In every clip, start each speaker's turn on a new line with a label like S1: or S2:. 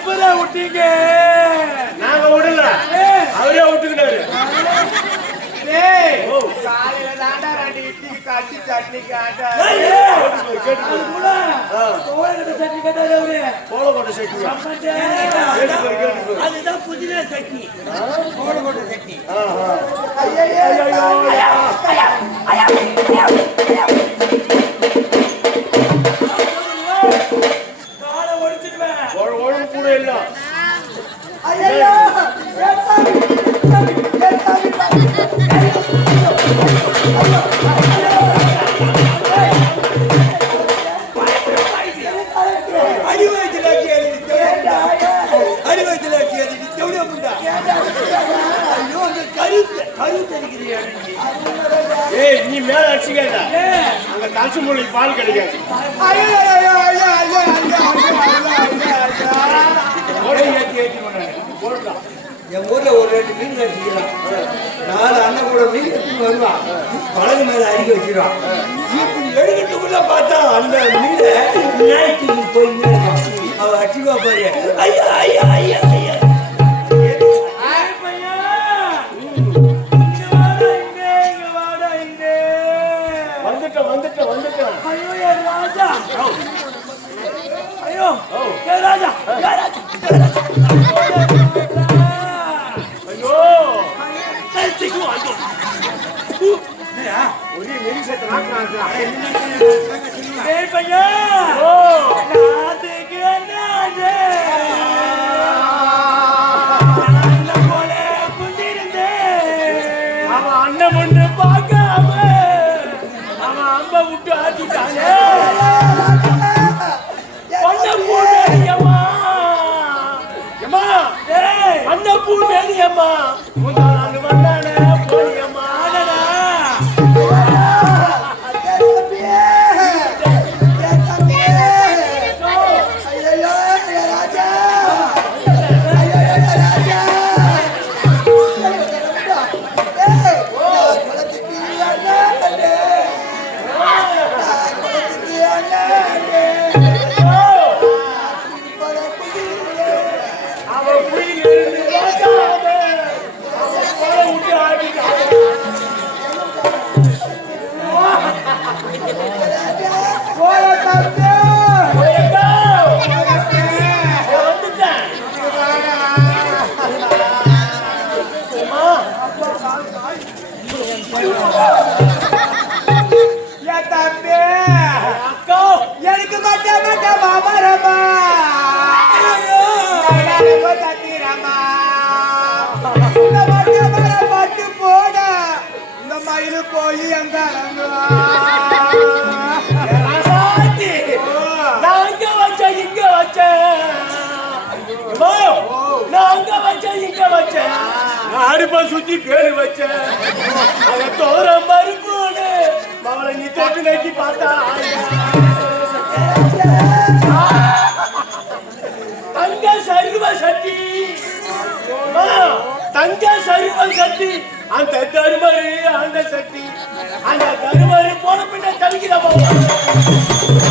S1: எப்படா விட்டீங்க
S2: நாங்க விடல அவரே விட்டுக்கிட்டாரு
S3: காலையில தாண்டா ரெண்டு இட்லிக்கு கட்டி சட்னிக்கு ஆட்டா
S1: ஏய், அது கூட கோயிலுக்கு சட்னி கேட்டாரு அவரு.
S2: கோலக்கோட்டை. கேட்டு கேட்டு பாரு.
S1: அதுதான் புதினா சட்னி. காலை
S2: பசுமொழி பால் கிடைக்காது ஓடி
S4: என் ஊர்ல ஒரு ரெண்டு மீன் வச்சுக்கிறான் நாலு அண்ணன் கூட மீன் எடுத்துட்டு வருவான். படகு மேல அடிக்க வச்சிருவான். இப்படி எடுக்கிறதுக்குள்ள பார்த்தா அந்த மீனை போய் அவ அடிச்சுவா பாரு. ஐயா ஐயா!
S1: ராஜா ராஜா.
S2: ஐயோ
S1: வாங்க.
S2: ஒரே நெரிசத்தை நாக்குறாங்க
S1: ஏய் பையா
S2: ஓ
S1: நாட்டுக்கு என்னாது? ஏய்,
S2: அண்ணன் பூ மேலியம்மா முந்தா நாள் வந்தானே போலியம்மா.
S1: அடடா.
S2: அவன் அடுப்ப சுத்தி பேரு வச்சேன் அத தோரம் பருப்புன்னு அவளை நீ தொட்டு நக்கி பார்த்தா தங்க சர்வ சக்தி தங்க சருவம் சக்தி அந்த தருமரு அந்த சக்தி. அந்த தருமரு போன பின்ன தவிக்கிறப்போ என்ன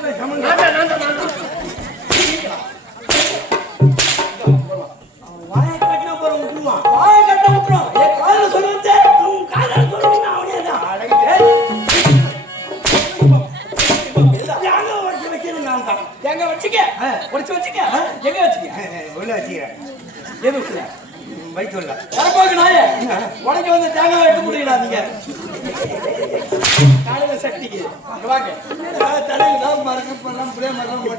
S4: வச்சுக்க. உடைச்சு வச்சுக்க. எங்க வச்சுக்க?
S1: உள்ள வச்சுக்கிறேன். எது வச்சுல வயிற்று உள்ள.
S4: கரப்பாக்கு நாயே. உடைக்க வந்து தேங்காய் எடுத்து முடியல நீங்க காலையில இங்க வாங்க.
S1: தலையில் மறக்க பண்ணலாம் மரம்
S4: ஆமா,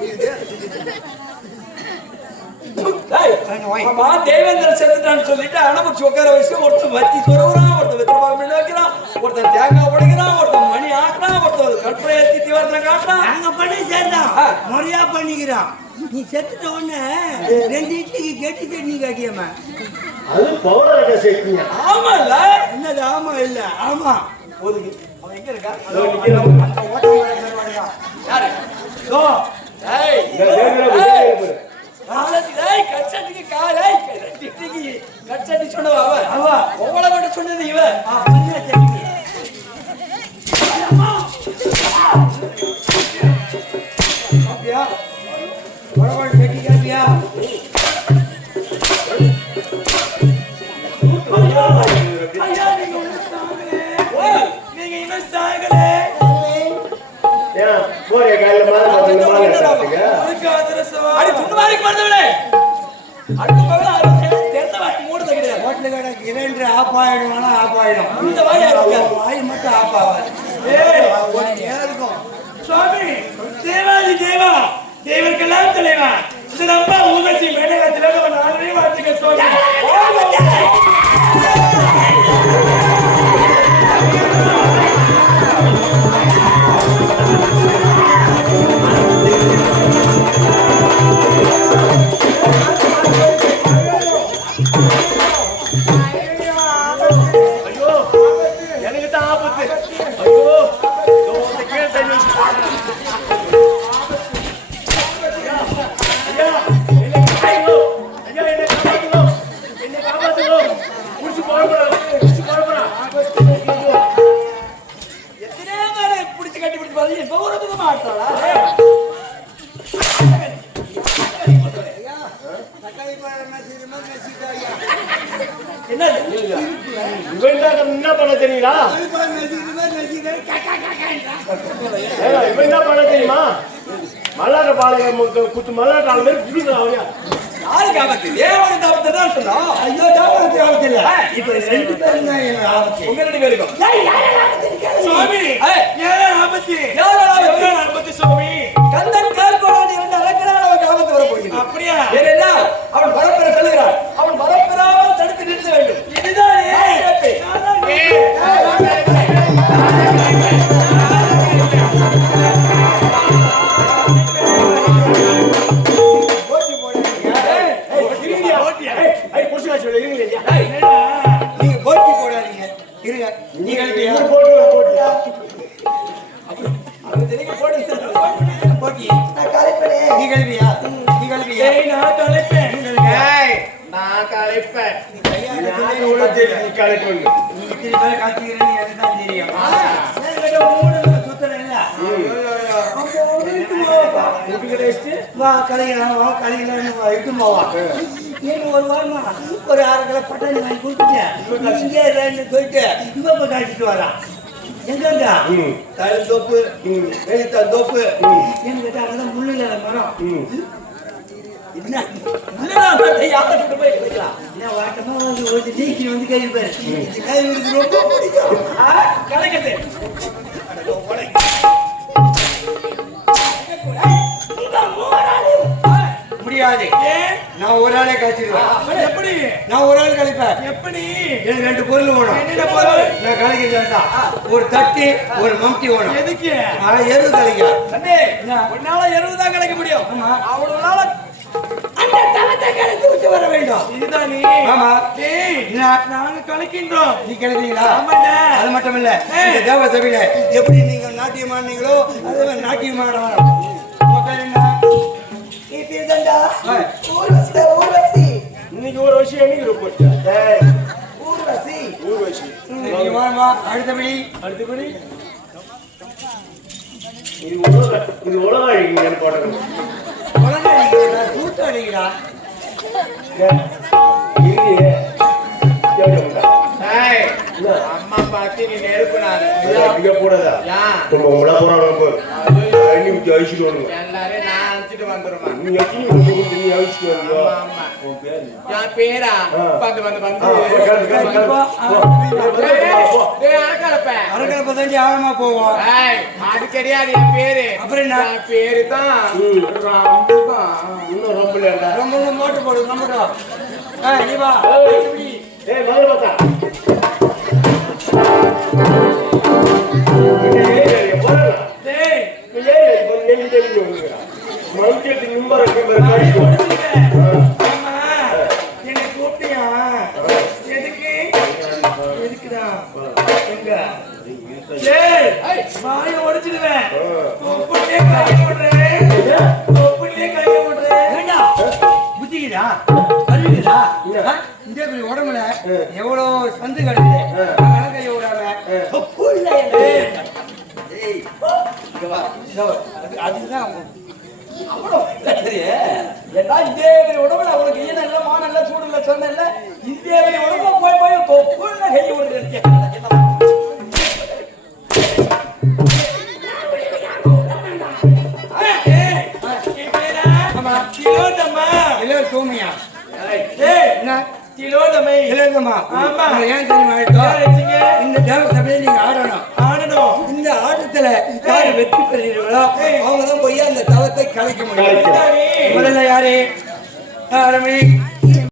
S4: தேவேந்திரன் செத்துட்டான்னு சொல்லிட்டு அனுமதிச்சு உட்கார வச்சு ஒருத்தன் வத்தி சொருகுறான் ஒருத்தன் வெத்தரபாக மேல வைக்கிறான் ஒருத்தன் தேங்காய் உடைக்கிறான் ஒருத்தன் மணி ஆட்டுறான் ஒருத்தன் கற்பனை ஏத்தி தீவிரத்தை காட்டுறான்.
S1: நாங்க பண்ணி சேர்ந்தான். முறையா பண்ணிக்கிறான். நீ செத்துட்ட உடனே ரெண்டு இட்லிக்கு கெட்டி சட்னி காட்டியம்மா.
S2: அது பவுடர் சேர்க்கீங்க.
S4: ஆமால
S1: என்னது ஆமா இல்ல? ஆமா.
S4: ஒதுக்கு அவன் எங்க இருக்கா
S2: அதோ நிக்கிறவன்.
S1: அந்த ஓட்ட மரம் தருவானுங்க.
S4: யாரு? ஏய் கச்சட்டிக்கு கால், ஏய், கச்சட்டிக்கு கச்சட்டி சொன்னவ அவ.
S1: அவ.
S4: உங்களை மட்டும் சொன்னது இவ.
S1: அப்படியா? சட்னி காட்டியா?
S4: ஐயா, நீங்க ஒண்ணும் சாகலே. ஓ, நீங்க இன்னும் சாகலே.
S2: ஏன் போற காலையில மாதிரி இந்த
S4: அடி, துண்டு வாரிக்கு மறந்தவளே. அடுத்த பகல அறுபது வாய் மூடுறது கிடையாது.
S1: ஹோட்டலு கடை இரண்டு ஆஃப் ஆயிடுவானா ஆஃப் ஆயிடும்
S4: இந்த வாய்
S1: மட்டும் ஆஃப் ஆகாது இருக்கும்.
S4: சுவாமி தேவாதி தேவா. தேவர்களெல்லாம் தலைவா. இது நம்ம ஊதசி
S2: இவன் என்ன பண்ண தெரியுமா? மல்லாட்ட பாளையம் குத்து மல்லாட்ட ஆள் மாதிரி குடிக்கிறான் அவனையா
S4: யாருக்கு ஆபத்து? தேவனுக்கு ஆபத்து தான் சொன்னோம்
S1: ஐயோ தாவரத்து ஆபத்து இல்ல. இப்ப ரெண்டு பேரும் தான் ஆபத்து.
S4: உங்க ரெண்டு பேருக்கும்.
S2: சுவாமி ஆபத்து?
S4: யார் ஆபத்து?
S2: சுவாமி?
S4: கந்தன் இரண்டு அலங்கரால் அவனுக்கு ஆபத்து வரப்போகிறது
S2: அப்படியா?
S4: வேற என்ன? அவன் வரப்பெற சொல்லுகிறான்.
S2: நீ
S1: இத்தனை பேரை காய்ச்சிக்கிறேன்னு எனக்கு தான் தெரியும். ஒரு வாரமா? ஒரு அரை கிலோ பட்டாணி வாங்கி கொடுத்துட்டேன். இங்கே போயிட்டு இவ போய் காய்ச்சிட்டு வரான் எங்கங்க தலை தோப்பு வெளித்த தோப்பு என்கிட்ட அங்கதான் முள்ளுல மரம். என்ன?
S4: கொண்டு போய்
S1: வாட்டமா வந்து கை பாரு இந்த கை இவருக்கு ரொம்ப பிடிக்கும்
S4: கலைக்கட்டு
S1: முடியாது. நான் ஒரு ஆளே காய்ச்சிடுவேன்
S4: எப்படி?
S1: நான் ஒரு ஆள் கழிப்பேன்.
S4: எப்படி?
S1: எனக்கு ரெண்டு பொருள் வேணும்? நான் கலைக்க வேண்டாம் ஒரு தட்டி ஒரு மம்டி வேணும்.
S4: எதுக்கு?
S1: நான் கலைக்க.
S4: தம்பி உன்னால எருவு தான் கிடைக்க முடியும்.
S1: கலைத்து விட்டு வர வேண்டும்.
S4: இதுதான்
S1: ஆமா.
S4: டேய்? நாங்க கலக்கின்றோம்.
S1: நீ கிளம்பீங்களா
S4: ஆமாண்ணே.
S1: அது மட்டும் இல்ல இந்த தேவ சபையில எப்படி நீங்க நாட்டியம் ஆனீங்களோ அதே மாதிரி நாட்டியம் ஆடணும் உங்க பேர் என்ன? ஆ.
S2: இன்னைக்கு ஒரு வருஷம் என்னைக்கு ரிப்போர்ட் ஊர்வசி.
S1: நீங்க வாமா அடுத்தபடி
S2: அடுத்தபடி இது உலக இது உலக போட்டது
S1: உலக அடிக்கிறா கூத்து அடிக்கிறா
S2: இல்லையே கேட்க
S3: ஏய், அம்மா பார்த்து நீ நெருப்பு நானு
S2: அதிக கூடாதா போறாங்க
S3: நான் வந்துருவேன்
S2: நீ எத்தனை அழிச்சிட்டு வந்தோ
S3: ஆமா, ஆமா.
S2: உன் பேர்
S3: என் பேரா. வந்து வந்து வந்து
S2: ஆ, போ, கிளம்பு, கிளம்பு, கிளம்பு. போ.
S3: டேய்,
S2: போ.
S3: டேய், அரைக்கலப்பேன்.
S1: அரக்கரப்ப தாண்டி ஆழமா போவோம்
S3: ஏய், அது கிடையாது என் பேரு
S1: அப்புறம் என்ன?
S3: என் பேரு தான்.
S2: இன்னும் ரொம்ப
S1: ரொம்ப மோட்டர் போடு ஆ நீ வா
S2: ஏய் மகள பார்த்தா மனுஷத்து நிம்மர
S4: என்னை கூப்பிட்டியா? எதுக்கு? எதுக்குதான் எங்க? வாயை உடைச்சிடுவேன் கொப்புலயே கைய விடுறேன் கொப்புலயே கைய விடுறேன்
S1: புத்திக்குதா? அறிவுக்குதா? இந்த இப்படி உடம்புல எவ்வளவு சந்து கிடக்குது? அதெல்லாம் கையை விடாம. அது- அதுதான்
S4: அவ்வளோ. சரி. ஏண்டா இதே மாதிரி உடம்புல அவனுக்கு ஈன இல்ல மான இல்ல சூடு இல்லை சொன்ன இல்ல இதே மாதிரி போய் போய் கொப்புல